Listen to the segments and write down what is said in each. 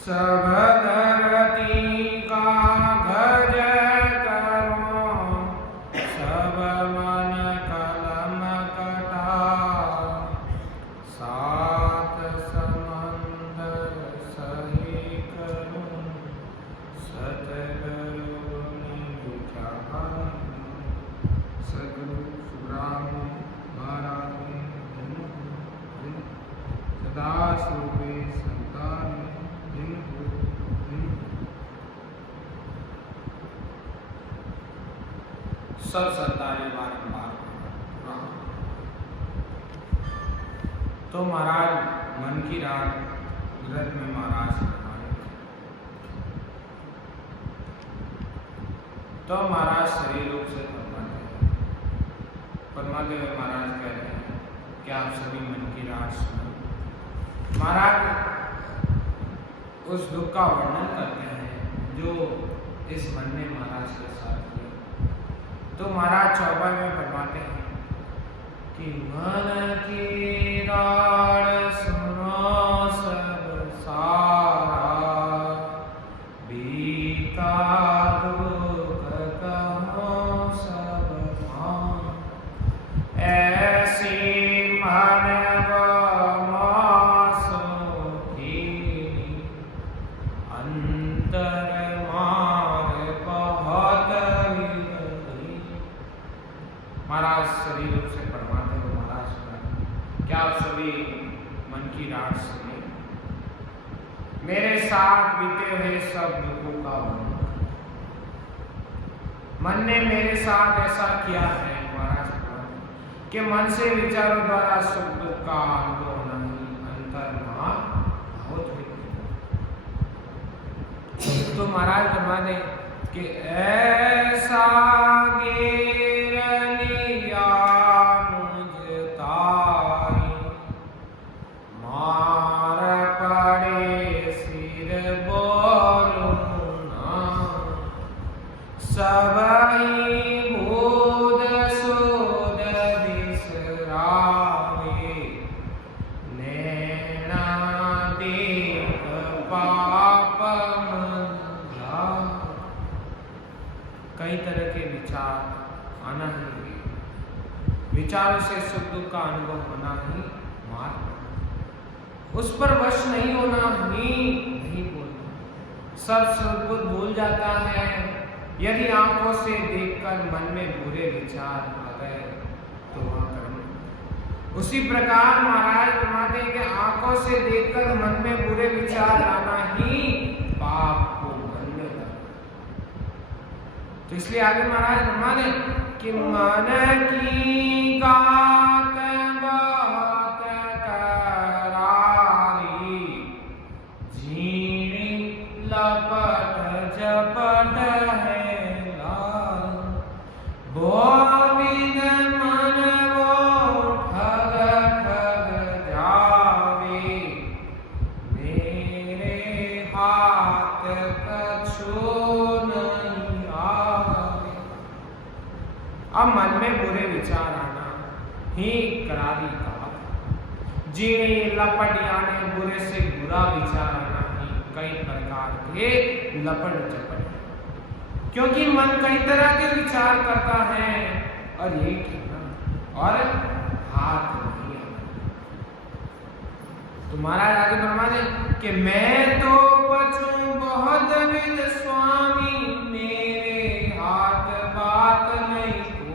सब धरती का गज करो, सब मन कलम कटा, सात समंदर सही करूं, सतगुरु निजुचान। सदगुरु सुखराम महाराज सदा सुबे संतान सब संतानें बारंबार। तो महाराज मन की रात व्रत में महाराज तो महाराज शरीर रूप से फरमाते हुए महाराज कह रहे हैं कि आप सभी मन की रात सुनो। महाराज उस दुख का वर्णन करते हैं जो इस मन ने महाराज के साथ किया। तो महाराज 14 में फरमाते हैं कि मन की रात सुनो सब सारा, बीता दुख कहो सब मान, ऐसी मानव मासो की अंतर मार बहुत विरही। महाराज शरीर रूप से फरमाते हो महाराज क्या आप सभी मन की रात सुने, मेरे साथ बीते हुए सब दुखों का वर्णन। मन ने मेरे साथ ऐसा किया है महाराज कि मन से विचारों द्वारा सुख दुख का अनुभव होना ही अंतर्मान बहुत है। तो महाराज फरमाते कि ऐसा घेर लिया मुझ ताई, मार पड़े सिर बोलूं ना, सबही भूत सूद बिसरावे, नैना देख पाप मन जाए। कई तरह के विचार आना ही, विचारों से सुख दुख का अनुभव होना ही मार्ग, उस पर वश नहीं होना ही नहीं बोलना। सब सद्बुद्ध भूल जाता है यदि आंखों से देखकर मन में बुरे विचार आ गए तो वह कर्म। उसी प्रकार महाराज फरमाते हैं कि आंखों से देखकर मन में बुरे विचार आना ही पाप को बनने लगा। तो इसलिए आगे महाराज फरमाते कि मन की गात बहुत करारी, झीणी लपट झपट है लाल, गोविंद मन वो ठग ठग जावे, मेरे हाथ कछु नहीं आवे। अब मन में बुरे विचार आना ही करारी कहा, जीने लपट यानी बुरे से बुरा विचार आना ही कई प्रकार के लपट झपट, क्योंकि मन कई तरह के विचार करता है और ये ठहरना और हाथ नहीं आना। तो महाराज आगे फरमाते कि मैं तो बचूं बहुत विद स्वामी, मेरे हाथ बात नहीं को,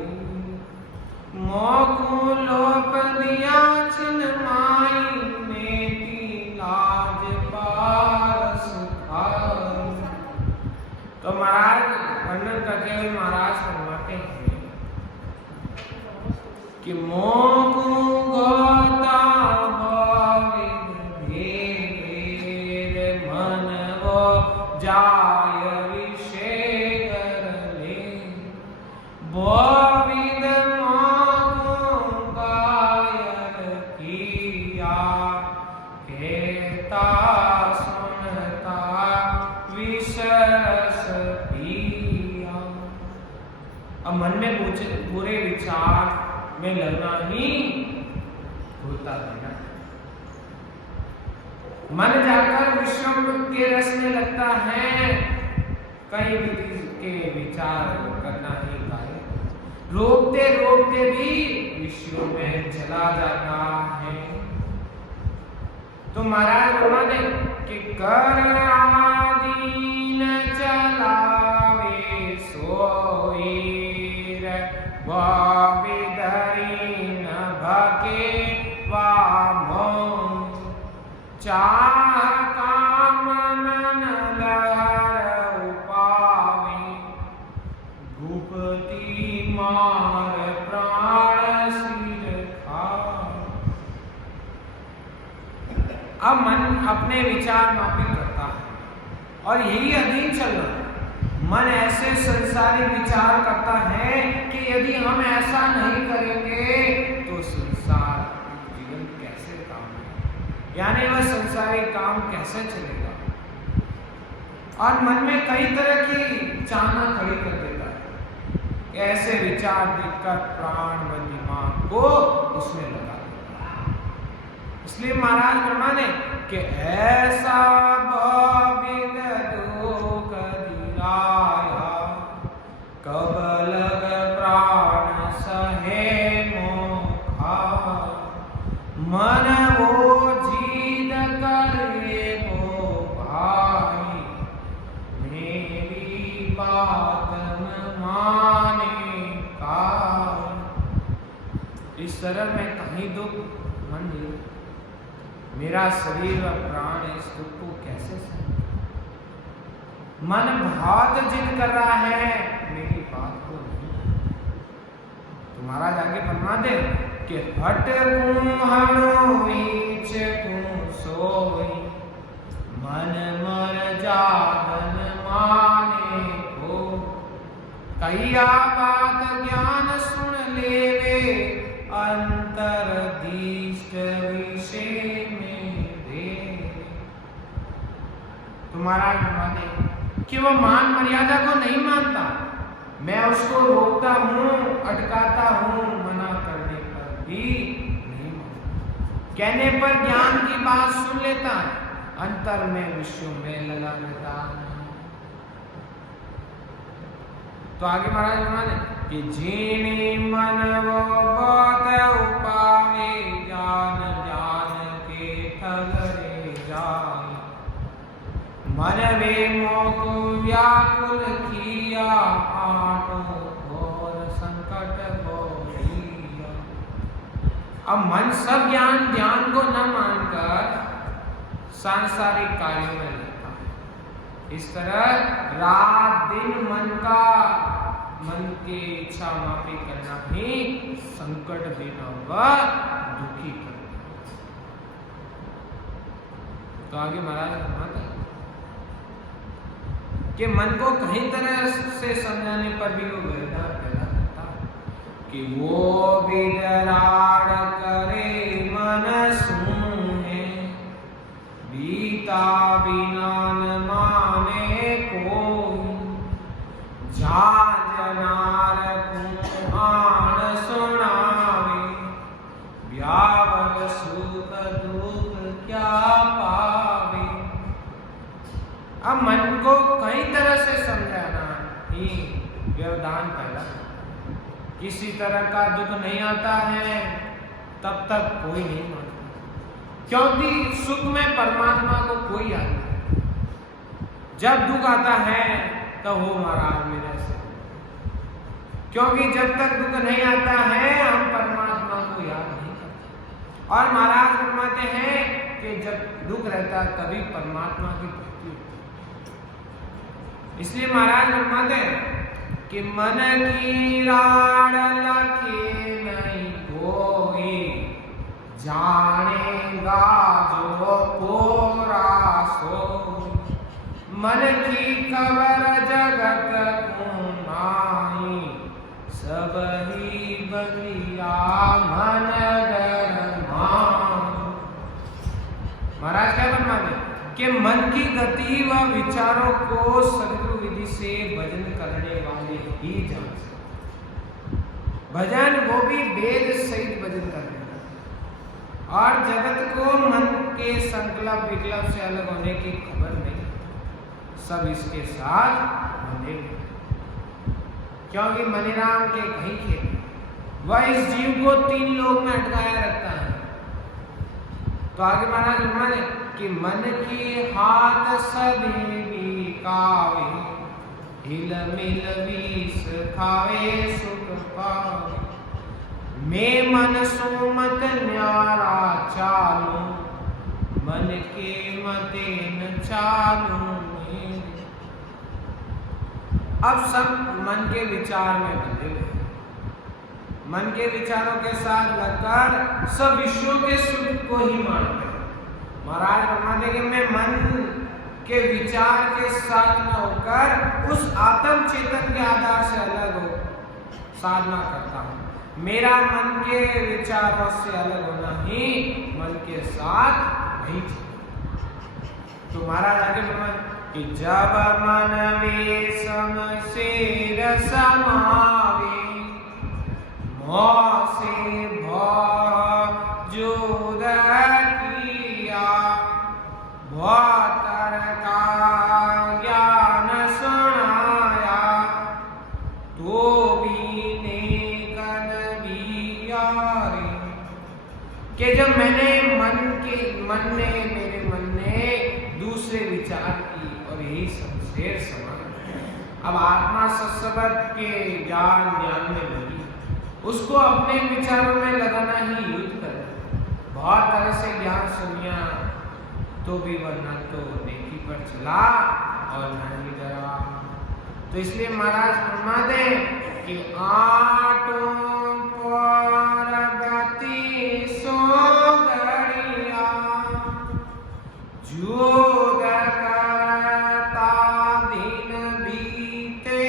मोकू लोप दिया छिन माई, नेती लाज पारस खाई। तो महाराज वर्णन करते हुए महाराज फरमाते हैं कि मोकू गोता गोविंद भेद मन वो जाय विषय कर ले, गोविंद मोकू गायल किया, कहता सुनता विसरस पिया। अब मन में बुरे विचार में लगना ही होता है। मन जाकर विषम के रस में लगता है, कई के विचार करना ही गाय, रोकते रोकते भी विषयों में चला जाता है। तो महाराज उन्होंने कि कर आदीन चलावे सोईर विदरीन भके वामो चाह कामन लहर उपावे गुप्ती मार प्राण सिर खाए। अब मन अपने विचार मापी करता है और यही अधीन चल रहा है। मन ऐसे संसारी विचार करता है कि यदि हम ऐसा नहीं करेंगे तो संसार जीवन कैसे काम है, यानी वह संसारी काम कैसे चलेगा। और मन में कई तरह की चाहना खड़ी कर देता है, ऐसे विचार देखकर प्राण व दिमाग को उसमें लगा देता है। इसलिए महाराज ब्रह्मा ने कि ऐसा भाविद दुख दिलाया कब लग प्राण सहे मोखा मन वो जीद करे वो भाई मेरी बात न माने का। इस तरह में कहीं दुख मन मेरा शरीर व प्राण इस दुख को कैसे सहन। मन बहुत जिद कर रहा है, मेरी बात को नहीं। तो महाराज आगे फरमा दे कि हट हणो ईच सोई मन मर जागन माने को कहिया बात ज्ञान सुन लेवे अंतर दीष्ट विषय तुम्हारा माने कि वह मान मर्यादा को नहीं मानता, मैं उसको रोकता हूँ, अटकाता हूँ, मना करने पर भी नहीं मानता, कहने पर ज्ञान की बात सुन लेता है, अंतर में विषयों में लगा रहता है। तो आगे महाराज माने कि जीनी मन वो बात उपावे जान जान के ठगरे जाए मन वे मोक व्याकुल किया आटो और संकट को लिया। अब मन सब ध्यान को न मानकर सांसारिक कार्यों में लगता है। इस तरह रात दिन मन की इच्छा माफी करना ही संकट देना व दुखी करना। तो आगे महाराज फरमाते हैं कि मन को कहीं तरह से समझाने पर भी वो व्यवधान पैदा करता है कि वो विदराड़ करे मन सूने बीता बिना न माने कोई जा जनार कुआन सुनावे ब्यावर सुख दुख क्या पावे। अब मन को कई तरह से समझाना ही व्यवधान पैदा। किसी तरह का दुख नहीं आता है तब तक कोई नहीं मानता, क्योंकि सुख में परमात्मा को कोई याद नहीं। जब दुख आता है तो वो महाराज मेरे से, क्योंकि जब तक दुख नहीं आता है हम परमात्मा को याद नहीं करते। और महाराज फरमाते हैं कि जब दुख रहता है तभी परमात्मा की भक्ति होती है। इसलिए महाराज फरमाते हैं कि मन की राड़ लखे नहीं कोई जानेगा जो कोरा सो मन की खबर जगत को नाही सब ही बलिया मन महाराज क्या फरमाते कि मन की गति व विचारों को सदगुरु विधि से भजन करने वाले ही जान सकते। भजन वो भी वेद सहित भजन करने और जगत को मन के संकल्प क्लब विक्लब से अलग होने की खबर नहीं, सब इसके साथ बंधे हुए, क्योंकि मनीराम के कहीं खेल वह इस जीव को 3 लोक में अटकाया रखता है। तो आगे महाराज ने कि मन की हाथ सदेवी कावे, हिल मिल विष खावे सुख पावे, मैं मन सो मत न्यारा चालू, मन के मते न चालू। अब सब मन के विचार में बंधे हुए, मन के विचारों के साथ लगकर सब विश्वों के सुख को ही मानते हैं। महाराज फरमाते कि मैं मन के विचार के साथ न होकर उस आत्म चेतन के आधार से अलग हो साधना करता हूँ। मेरा मन के विचारों से अलग होना ही मन के साथ नहीं। तो महाराज आगे फरमाते कि जब मन विषम शेर समावे, मोह से भव जुदा किया, भौतर का ज्ञान सुनाया, तो भी नेकन बिया रे। कि जब मेरे मन ने दूसरे विचार की और यही शमशेर समान, अब आत्मा सत्संग के ज्ञान में लगी, उसको अपने विचारों में लगाना ही युद्ध कर। बहुत तरह से ज्ञान सुनिया तो भी वह न तो नेकी पर चला और न ही डरा। तो इसलिए महाराज फरमाते कि आटों पर गति सो गड़िया, जुद करता दिन बीते,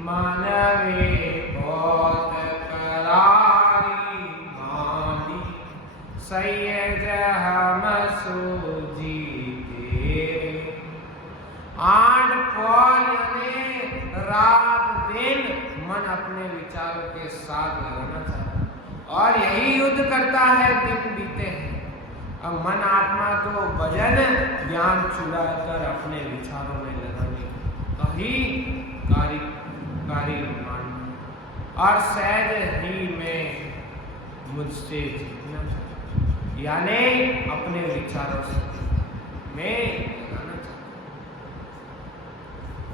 मानवे बहुत करारी मानी, सैयद हम सूझीते। 8 पौल ने रात दिन मन अपने विचारों के साथ लगाना चाहता और यही युद्ध करता है, दिन बीते हैं। अब मन आत्मा को भजन ज्ञान चुरा कर अपने विचारों में लगाने का ही कार्य मान और सहज ही में मुझसे जीतना, यानी अपने विचारों से मैं लगाना चाहता।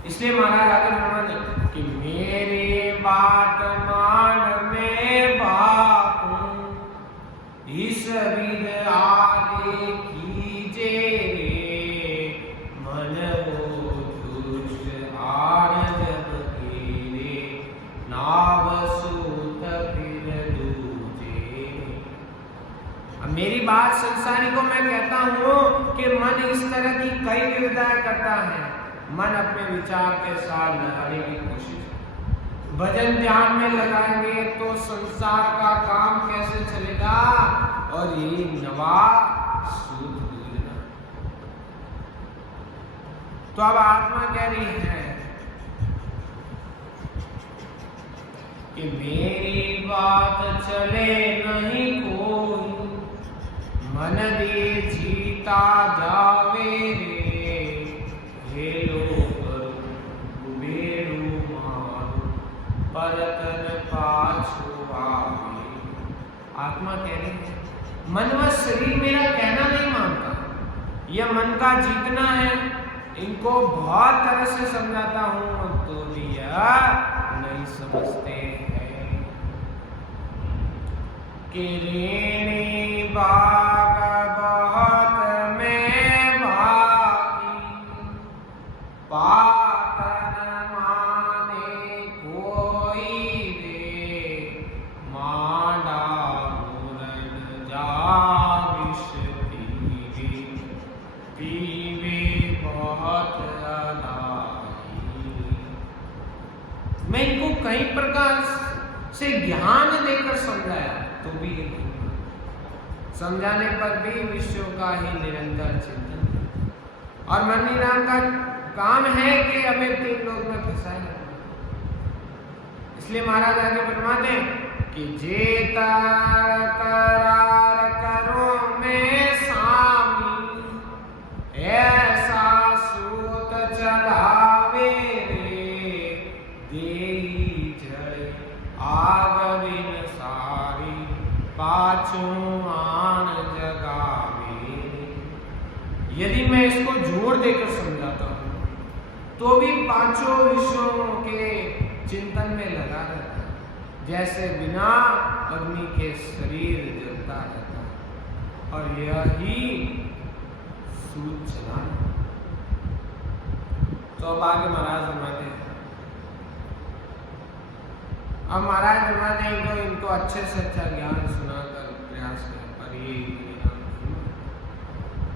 इसलिए महाराज आगे फरमाते कि मेरी बात मान में बापू, इस विद आगे कीजे रे, मन वो दुष्ट आर जब घेरे, नाव सूत फिर दूजे। अब मेरी बात संसारी को मैं कहता हूँ कि मन इस तरह की कई विविधाएं करता है। मन अपने विचार के साथ लगाने की कोशिश, भजन ध्यान में लगाएंगे तो संसार का काम कैसे चलेगा और ये नवा सूद दूजना। तो अब आत्मा कह रही है कि मेरी बात चले नहीं कोई, मन दे जीता जावे रे, हेलो करो कुबेरू मारो, परतन पाछो आवे। आत्मा कह रही है मन व शरीर मेरा कहना नहीं मानता, यह मन का जीतना है। इनको बहुत तरह से समझाता हूं तो भी नहीं समझते हैं कि ऋणी बाग बहुत में भागी, पातन माने कोई रे, मांडा मुरन जा विष पीवे, पीवे बहुत अलाही। मैं इनको कई प्रकार से ज्ञान देकर समझाया तो भी समझाने पर भी विश्व का ही निरंतर चिंतन। और मनीराम का काम है कि हमें 3 लोग में फंसाए। इसलिए महाराज आगे फरमाते हैं कि जेता करार करो में यदि मैं इसको जोड़ देकर समझाता हूँ तो भी पांचों विषयों के चिंतन में लगा रहता है, जैसे बिना अग्नि के शरीर जलता रहता है। और यही सूचना। तो अब आगे महाराज फरमाते हैं, अब महाराज फरमाते हैं तो इनको अच्छे से अच्छा ज्ञान सुनाकर प्रयास करें, पर ये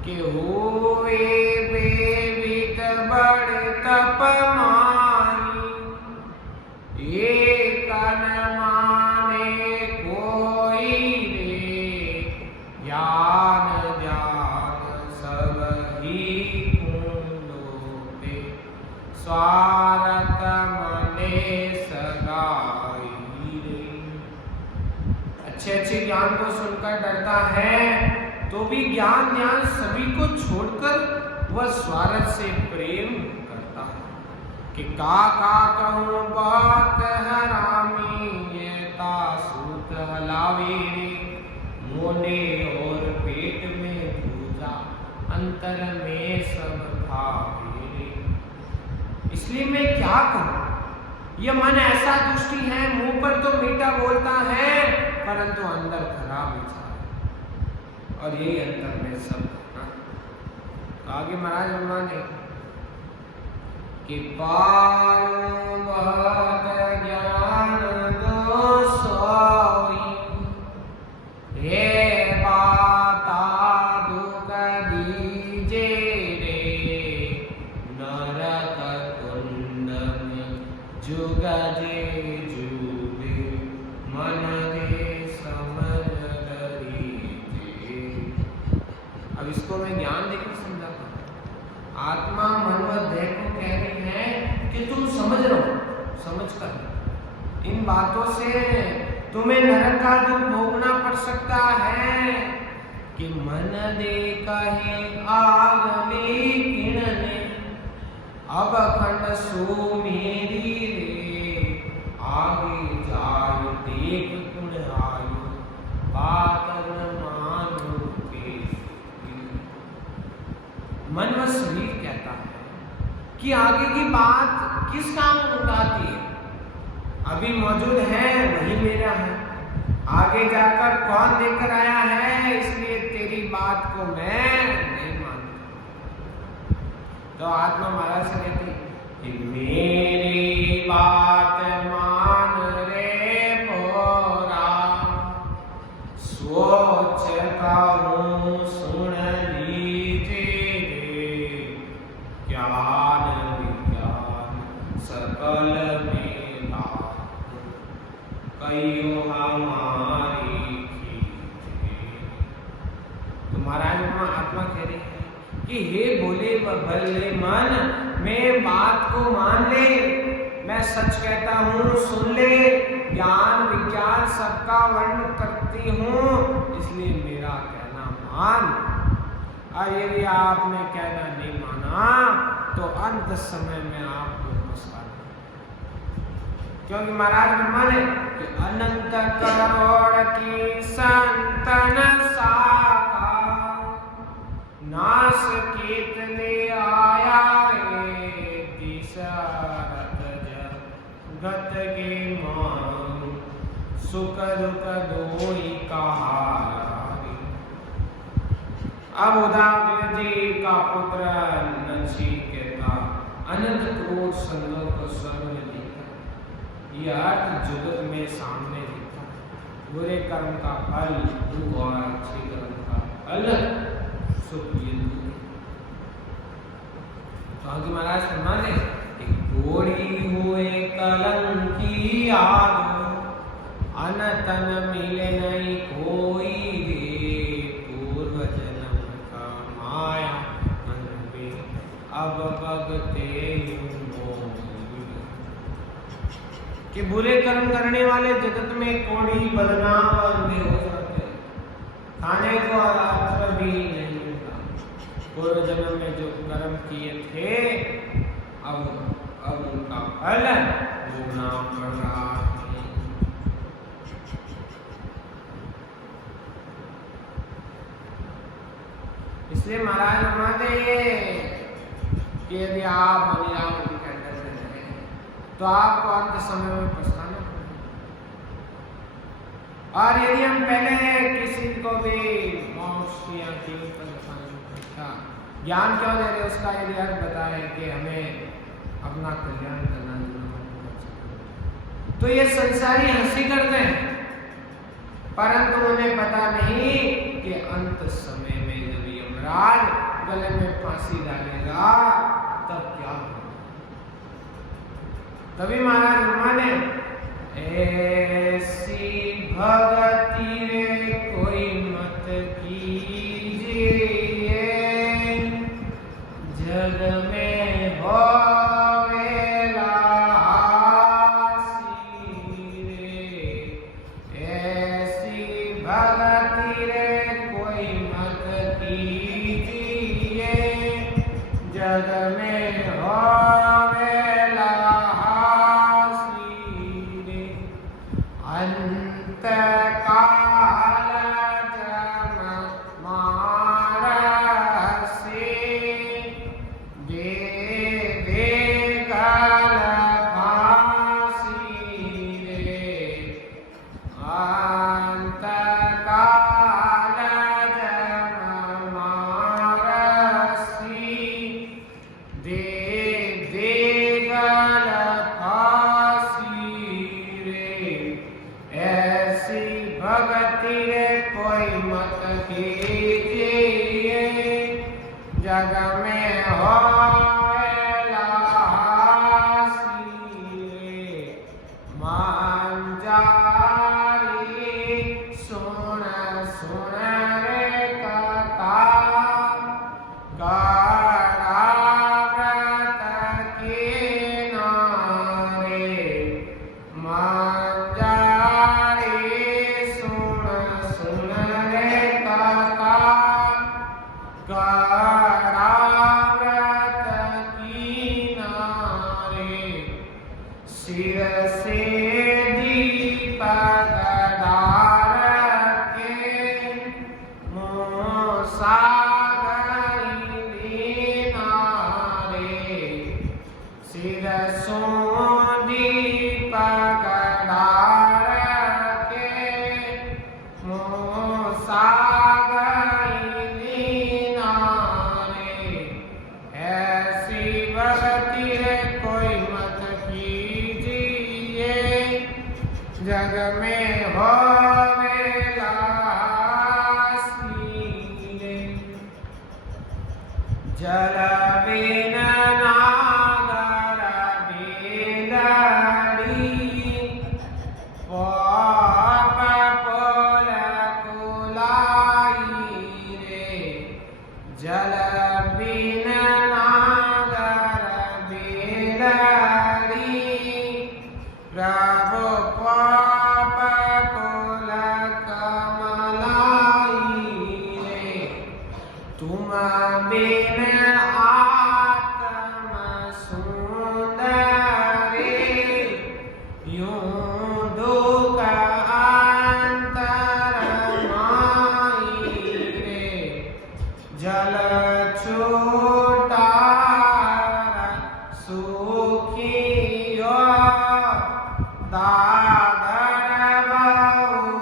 कि होवे बेबीत बड़ तप मानी, एक न माने कोई रे, ज्ञान ज्ञान सब ही कुंडोपे, स्वार्थ मने सगाई रे। अच्छे ज्ञान को सुनकर डरता है तो भी ज्ञान ज्ञान सभी को छोड़कर वह स्वार्थ से प्रेम करता है कि का कहूँ बात हरामी, ये सूत हलावे मोने और पेट में भूजा, अंतर में सब खावे। इसलिए मैं क्या करूं, यह मन ऐसा दुष्टी है, मुंह पर तो मीठा बोलता है परंतु अंदर खराब विचार, और यही अंतर में सब है। तो आगे महाराज फरमाते कि पारो बहुत ज्ञान दो सोई, हे बाता दुख दीजे रे, नरक कुंड में जुग जे जुबे, मन दे समझ डरी। अब इसको मैं ज्ञान देकर समझाता हूँ। आत्मा मन व देह को कह रही है कि तुम समझ रहो, समझ कर इन बातों से तुम्हें नरक का दुख भोगना पड़ सकता है कि मन दे कहे आग किणने, अब खंड सो मेरी रे, आगे जाय देख गुण आयु, बात न मानो के। मन व शरीर कहता है कि आगे की बात किस काम उठाती है, अभी मौजूद है वही मेरा है, आगे जाकर कौन लेकर आया है, इसलिए तेरी बात को मैं नहीं मानता। तो आत्मा महाराज से कहती कि मेरी बात मान रे पोरा, सोच कहूँ सुन लीजिए रे, ज्ञान विज्ञान सकल में बात, कईयो हमारी कीजिए। तो महाराज आत्मा कह रही है कि हे बोले व भले मन, मैं बात को मान ले, मैं सच कहता हूँ सुन ले, ज्ञान विज्ञान सबका वर्णन करती हूँ, इसलिए मेरा कहना मान। और यदि आपने कहना नहीं माना तो अंत समय में आपको पछताना, क्योंकि महाराज माने कि अनंत करोड़ की संतन साका, नाश कितने आया रे, दिशरथ जगत के मान, सुख दुख दोई कहारा। अब उदाहरण जी का पुत्र नचिकेता अनंत करोड़ संतों को स्वर्ग में देखा, यह अर्थ जगत में सामने देखा, बुरे कर्म का फल दुख और अच्छे कर्म का फल सुख। तो आगे महाराज फरमाते घोड़ी हुए कलंकी आदो, अनतन मिले नहीं कोई रे, पूर्व जन्म का माया मन में अब भगते कि बुरे कर्म करने वाले जगत में कोड़ी बदनाम और अंधे हो जाते हैं, खाने को अवसर भी नहीं मिलता। पूर्व जन्म में जो कर्म किए थे अब उनका फल भोगना पड़ रहा है। इसलिए महाराज फरमाते कि यदि आप लीलावती के अंडर में रहें तो आपको अंत समय में पछताना पड़ेगा। और यदि हम पहले किसी को भी मोक्ष या जीवन पर का ज्ञान क्यों दे रहे, उसका यदि अर्थ बताए कि हमें अपना कल्याण करना जरूर, तो ये संसारी हंसी करते हैं, परंतु उन्हें पता नहीं कि अंत समय में जब यमराज गले में फांसी डालेगा तब क्या होगा। तभी महाराज माने ऐसी भगति रे कोई मत कीजिए, जग में होवेला हासी रे। ऐसी भगति रे कोई मत कीजिए, जग में होवेला हासी रे। अंत काल जम मारसी, दे दे गल फांसी रे। अंत काल जम मारसी, दे दे गल फांसी रे। ऐसी भगति रे कोई मत कीजिए, जग में होवेला हासी रे। मांझारी सुन सुन रे कथा, कड़ा व्रत किनारे। मांझारी सुन सुन रे कथा, कड़ा व्रत किनारे। सिर से दीपक डार के, मुँह सागरी नारे। सिर सो दीपक डार के, मुँह सागरी नारे। ऐसी भक्ति रे कोई मत कीजिए, जग में होवेला हासी रे। जल बिन नागर बिलड़ी, पाप पोल कुलाई रे। जल बिन नागर बिलड़ी, प्रभु पाप कुल कमलाई रे। तुम बिन आत्म सुंदरी, यूं दुख अंतर माई रे। जल छूटार सुखियो, दादर बहु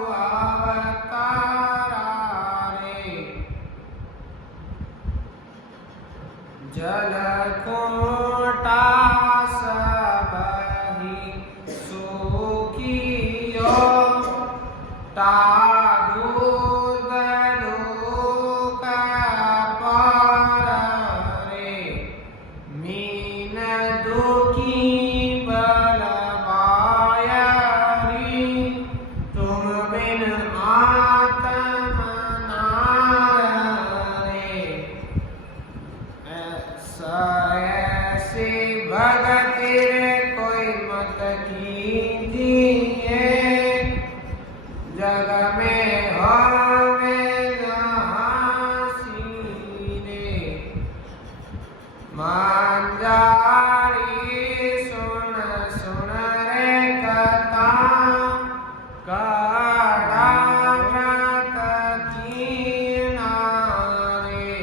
अवतारा रे। जल कोटा सबहि सुखियो, तादूद लोक पार रे। मीन दुखी बलवायरी, तुम बिन आत्म नार रे। ऐसी भगति रे कोई मत कीजिए, जग में होवेला हासी रे। मांझारी सुन सुन रे कथा, कड़ा व्रत किनारे।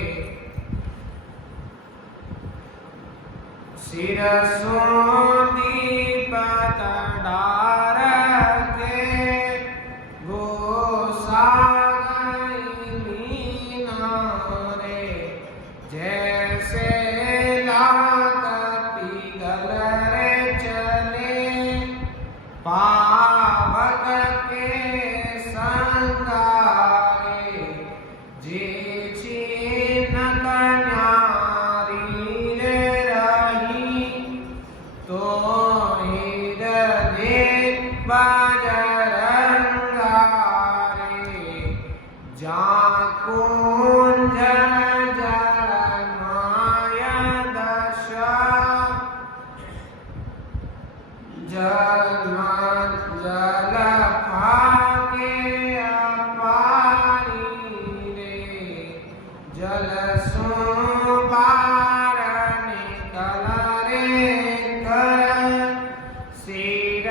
सिरसों दीपक डार के गोसाई मीना रे जैसे लात पिघल रे चले पावक के संगारे जे छीन कन्यारी रे रही तो हिरने बजरंगारे जा कुंज जलमाय दशा जल फाके अपारी रे जल सो पार निकल रे कर सिर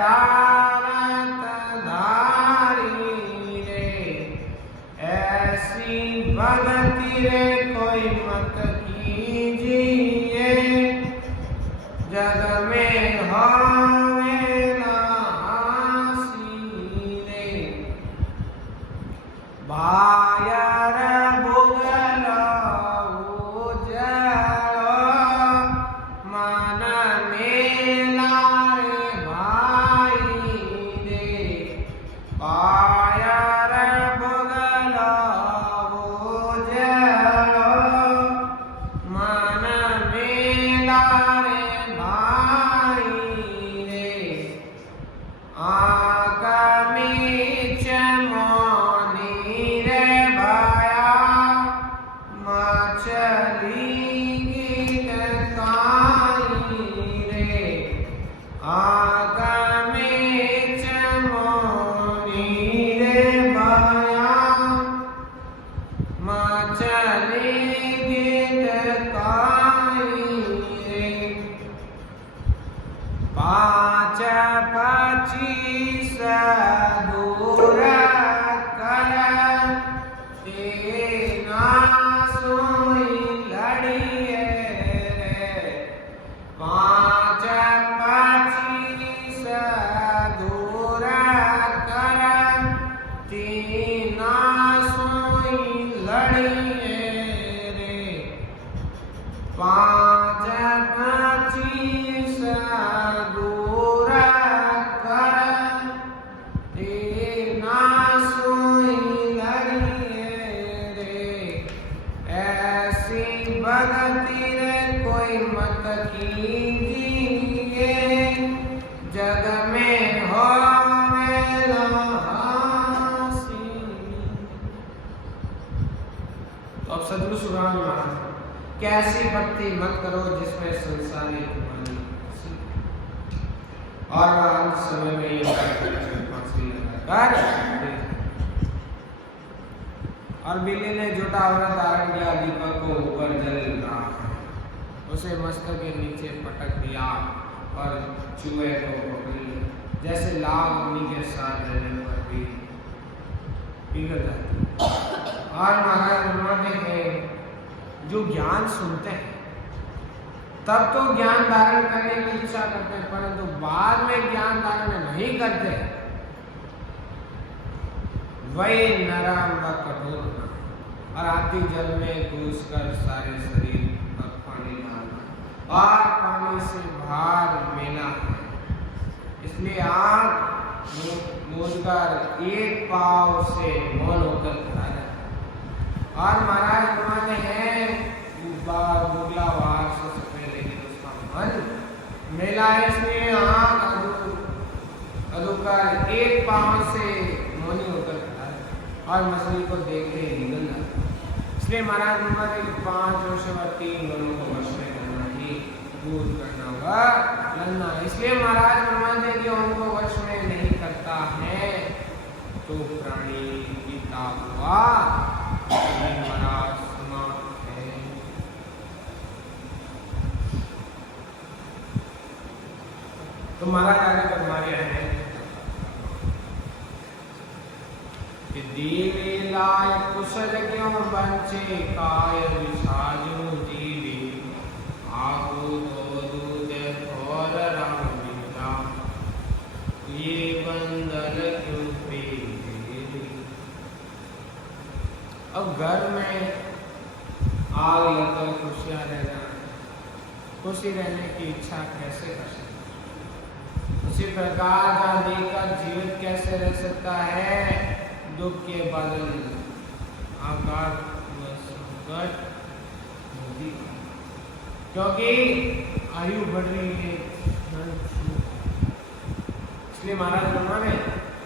डालत धारी रे ऐसी भगति रे कोई मत कीजिए जग में होवे ना सीने बायर बुगलाओ जलो मन मेला रे भाई रे बायर बुगलाओ जलो मन मेला रे भाई रे आगामी चमोनी रे भाया मछली गीत काई रे आगामी चमोनी रे भाया मछली गीत काई रे पाँच पच्चीस दूर कर तेना सोई लड़िए रे पाँच पच्चीस दूर कर तेना सोई लड़िए रे पाँच पच्चीस दूर कर तेना सोई लड़िए रे ऐसी भगति रे कोई मत कीजिए जग में होवे ना हासी। तो अब सदगुरु सुरान महाराज कैसी भक्ति मत करो जिसमें संसारी तुम्हारी और अंत समय में ये फांसी लगाकर और बिल्ली ने झूठा अवरा धारण किया दीपक को ऊपर जल रहा है उसे मस्तक के नीचे पटक दिया और चूहे को पकड़ लिया जैसे लाल अग्नि के साथ रहने पर भी पिघल जाती और महाराज उन्होंने जो ज्ञान सुनते हैं तब तो ज्ञान धारण करने की इच्छा करते हैं परंतु बाद में ज्ञान धारण नहीं करते वही नरम व कठोर और आती जल में घुसकर सारे शरीर पर पानी डालना और पानी से बाहर मेला है इसलिए आग मूंदकर एक पाव से मौन होकर खड़ा जाता है और महाराज उन्होंने हैं बुगला वार से सफेद लेकिन उसका मन मेला है इसलिए आँख अधोकर एक पांव से मौनी होकर खड़ा है और मछली को देखते ही निकल जाता इसलिए महाराज उन्होंने 5 वर्ष व 3 गुणों को वश में करना ही दूर करना होगा लड़ना इसलिए महाराज उन्होंने कि उनको वश में नहीं करता है तो प्राणी गीता हुआ महाराज समाप्त है। तो महाराज आगे फरमाया है कि दीवे लाय कुशल क्यों बंचे काय विषाजु जीवी आगो घर में आग लगकर खुशियाँ रहना, खुशी रहने की इच्छा कैसे कर सकते? उसी प्रकार का देखकर जीवित कैसे रह सकता है? दुख के बादल आकार व संकट मोदी, क्योंकि आयु बढ़ रही है। इसलिए महाराज फरमाने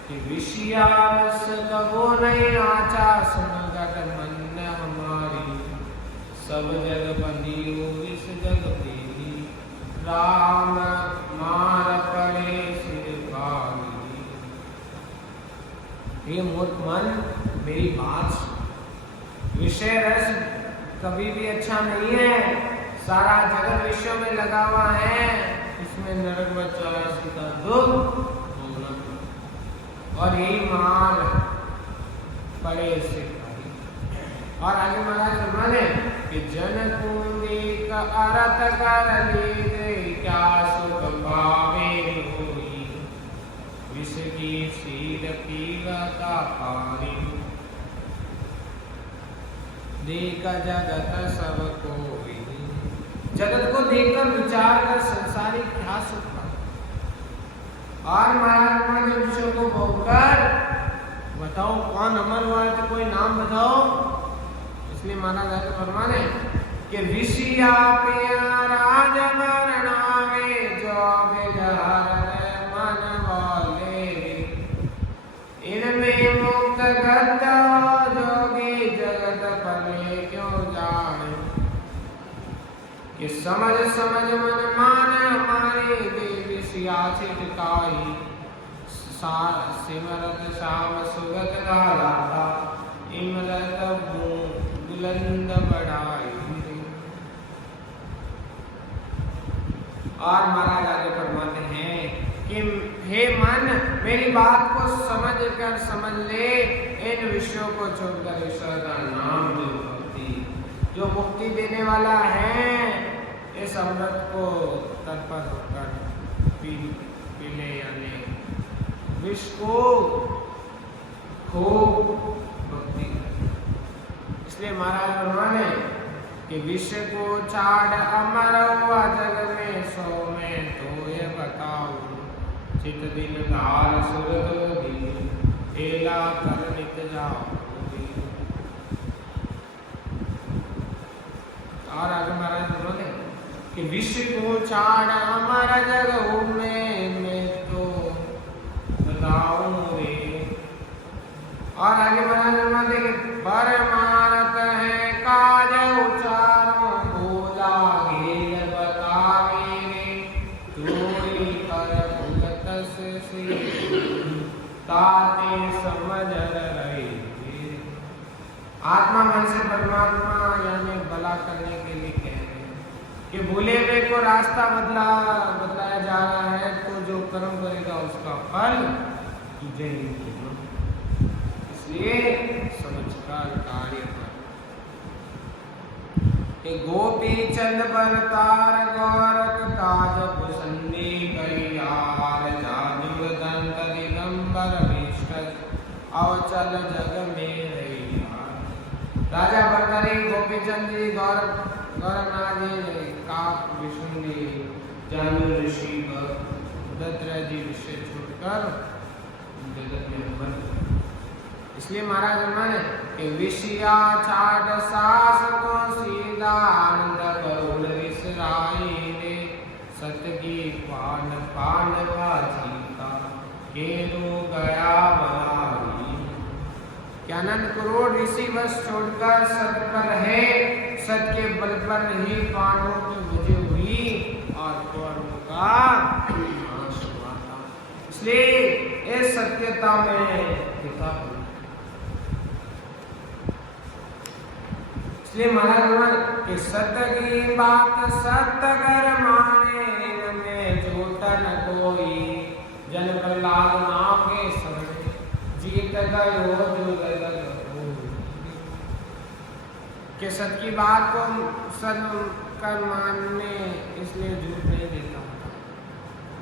कि विषयारस कबो नहीं आचा सुनगत मन हमारी, सब जग बंदी हो इस जग तेरी, राम मार पड़े सिर भारी। ये मूर्ख मन मेरी बात सुन, विषय रस कभी भी अच्छा नहीं है। सारा जगत विश्व में लगा हुआ है, इसमें नरक व 84 का दुख भोगना और यही मार पड़े से भारी। और आगे महाराज फरमाने कि जन कुंडी का अर्थ कर लीजिए, क्या सुख पावे होई, विष की सीध पीवता पारी, देख जगत सब कोई। जगत को देखकर विचार कर संसारिक क्या सुख पाए। और महाराज विषयों को भोगकर बताओ कौन अमर हुआ है, तो कोई नाम बताओ। इसलिए महाराज आगे फरमाने कि ऋषिया राज वर्णावे, जो बेजहर मन वाले, इनमें मुक्त गत जोगी जगत पले क्यों जाने, कि समझ समझ मन मान हमारे देवी सियाचित काई, सिमरत श्याम सुगत गाता, इमरत बुलंद बढ़ाई। और महाराज आगे फरमाते हैं कि हे मन, मेरी बात को समझ कर समझ ले, इन विषयों को छोड़कर ईश्वर का नाम जो भक्ति, जो मुक्ति देने वाला है, इस अमृत को तत्पर होकर पी ले, यानी विष को खूब भक्ति। इसलिए महाराज फरमाने कि विष को छाड़ अमर हुआ जग में, सो में तो ये बताओ, चित दिल धार सुरत दी, एला कर नित जाओ। और आगे महाराज बोले कि विश्व को छाड़ हमारा जग में तो बताऊं रे। और आगे महाराज बोले कि परमारत है काज उचारों, बोला घेर बतावे रे, चोरी कर भुगत से ताते समझ रहे। आत्मा मन से परमात्मा यानी भला करने के लिए कह रहे हैं कि भूले हुए को रास्ता बदलाया जा रहा है, तो जो कर्म करेगा उसका फल तुझे ही मिलेगा। इसलिए समझकर कार्य कर। गोपी चंद पर तार गौरक काज भुसंदी करियार, जानुग दंत दिगंबर विष्ट अवचल जग में रैया। राजा भरतरी गोपी चंद जी गौरनाथ जी काक विष्णु जानु ऋषि दत्तराय जी विषय छोड़कर जगत में बंद। इसलिए महाराज माने कि विषया छाट सास को सीधा आनंद करोड़ विसराई रे, सत्य की पान पान का जीता केरो गया बनाई। कि आनंद करोड़ ऋषि बस छोड़कर सत्य पर रहे, सत्य के बल पर ही पांडवों की विजय हुई और कौरवों का नाश हुआ था। इसलिए इस सत्यता में पिता हुआ। इसलिए महाराज कि सत्य की बात सत्य कर माने, में झूठ न कोई, जन प्रहलाद नाम के शरण जीत गयो जो जगत हो। कि सत्य की बात को सत्य कर मानने इसलिए झूठ नहीं देता।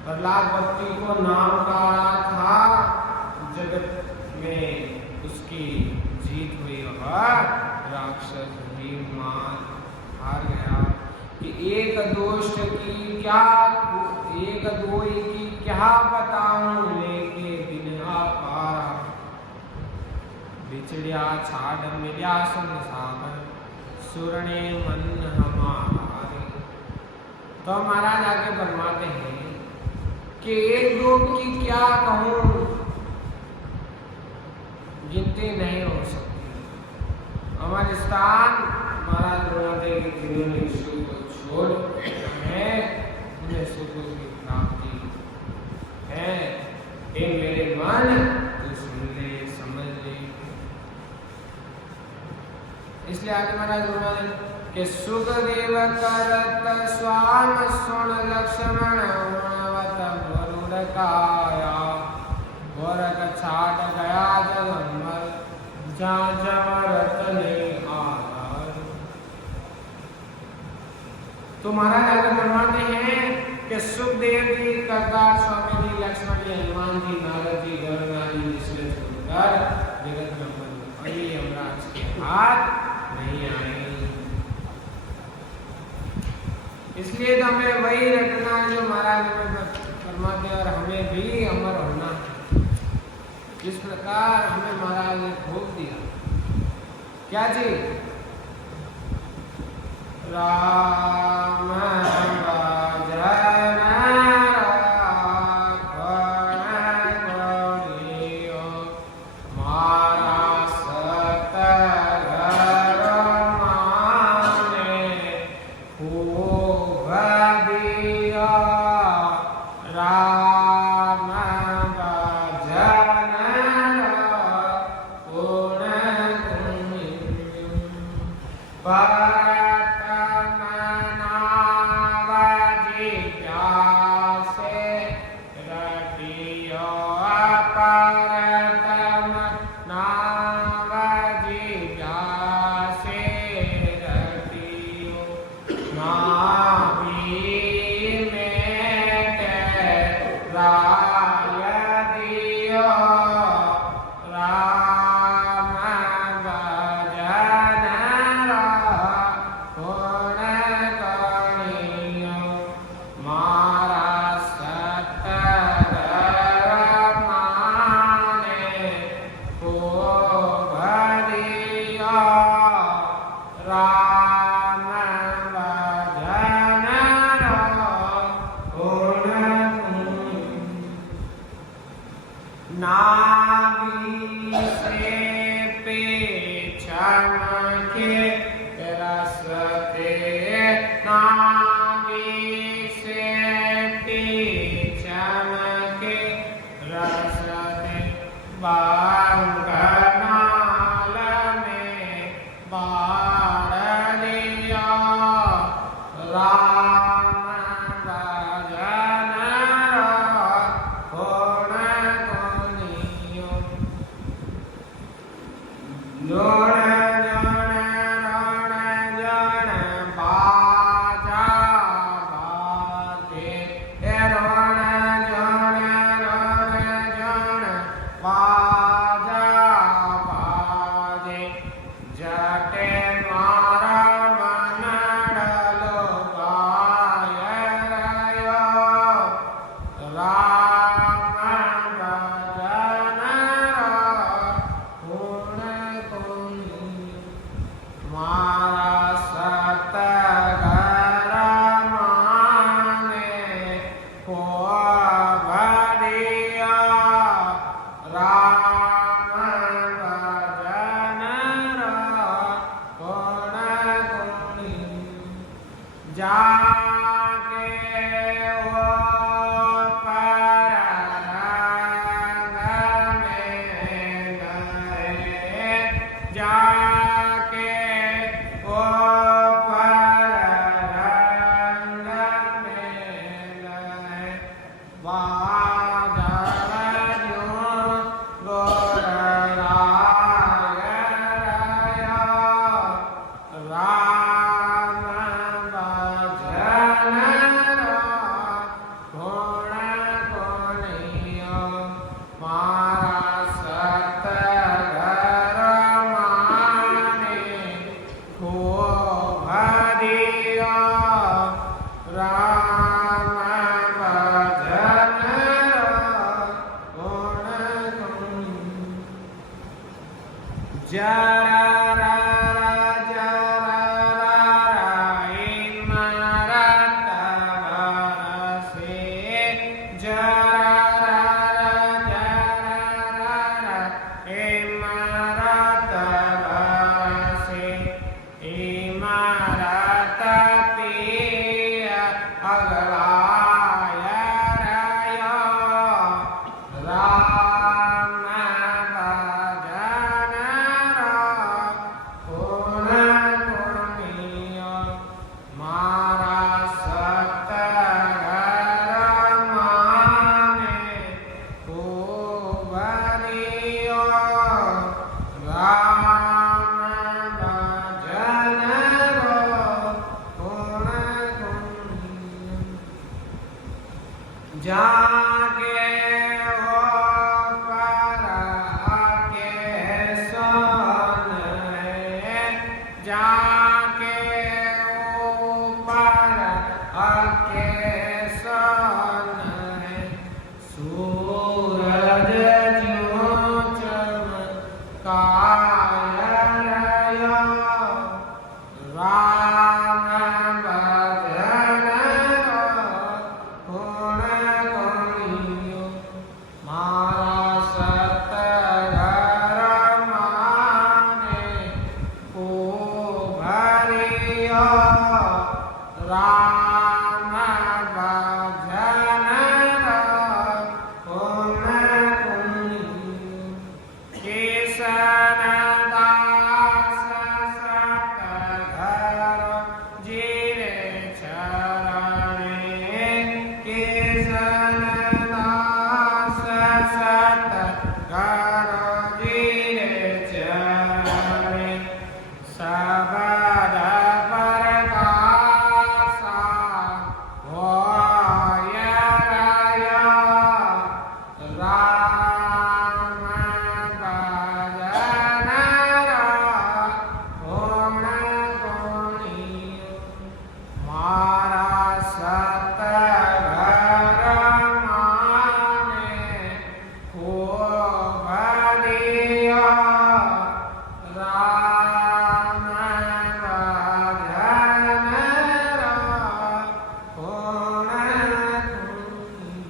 प्रहलाद भक्ति को नाम का था, जगत में उसकी जीत हुई और राक्षस भी हार गया कि एक दोष की क्या, एक दोई की क्या बताऊं, लेके दिन आपारा बिछड़िया छाड़ मिल्या संसार, सुरने मन हमारा। तो महाराज आगे फरमाते हैं कि एक दो की क्या कहूं, गिनती नहीं हो सकती। हमारे स्थान महाराज द्रोणाचार्य के जिन्होंने ईश्वर को छोड़ है, उन्हें सुखों की प्राप्ति है। हे मेरे मन, तू सुन ले, समझ ले। इसलिए आगे महाराज द्रोणाचार्य के सुखदेव करत स्वाम सुन लक्ष्मण गुणवत वरुण काया, गोरख छाट गया जगम्बर, जहाँ जमरत नहीं आधार। तो महाराज आगे फरमाते हैं कि सुखदेव जी, करतार स्वामी जी, लक्ष्मण जी, हनुमान जी, नारद जी, गरुड़ जी निश्चय छोड़कर जगत ब्रह्म अभी यमराज के हाथ नहीं आए। इसलिए तो हमें वही रखना जो महाराज हमें फरमाते हैं, और हमें भी अमर होना है। जिस प्रकार हमें महाराज ने भोग दिया, क्या चीज? राम भजन राम भजन मरत पिय अगलाय रयो राम भजन गुण गुणिय मारा सतगर माने खूब रियो राम भजन गुण गुणिय जागे हो पर आके सोन जाके ऊपर आके सोन सूरज ज्यों चमकाय रयो राम भजन गुण गुणियो मारा सतगर माने खूब रियो राम भजन गुण गुणियो किसन दास सतगर जीरे चरणे किसन दास सतगर जीरे चरणे सबद प्रकाशा होय रयो राम भजन गुण गुणियो मारा सतगर माने खूब रियो राम भजन गुण गुणियो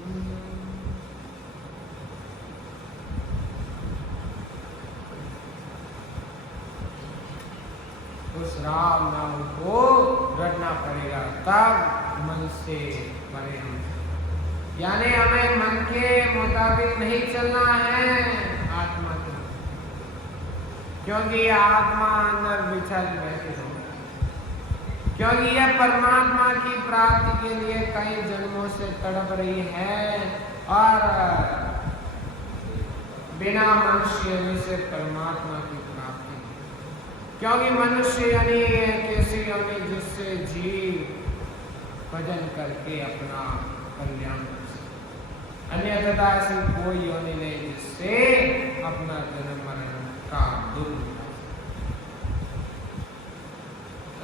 उस राम नाम को रटना पड़ेगा, तब मन से परे हम, यानी हमें मन के मुताबिक नहीं चलना है, आत्मा के, क्योंकि आत्मा अंदर बिछल बैठी हो, क्योंकि यह परमात्मा की प्राप्ति के लिए कई जन्मों से तड़प रही है और बिना मनुष्य से परमात्मा की प्राप्ति, क्योंकि मनुष्य यानी एक ऐसी योनि जिससे जीव भजन करके अपना कल्याण कर सके, अन्यथा ऐसी कोई योनि नहीं जिससे अपना जन्म मरण का दुख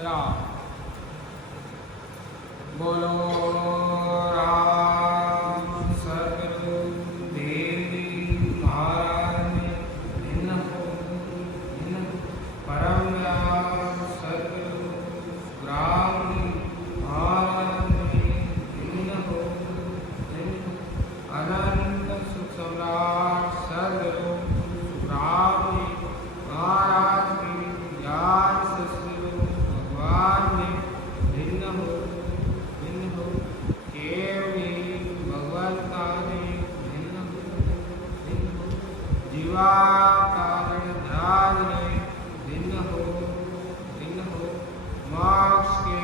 राम बोलो राम सद्गुरु देवी महाराज भिन्न परम राम सद्गुरु राम महाराज भिन्न अनंत सुख सम्राट सद्गुरु राम महाराज की ज्ञान सद्गुरु भगवान ने भिन्न हो केवली भगवंता ने भिन्न हो जीवा कारण ध्यान ने भिन्न हो मोक्ष के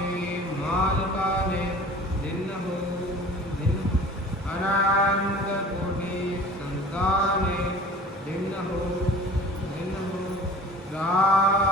मालिका ने भिन्न हो अनंत कोटि संतान ने भिन्न हो राम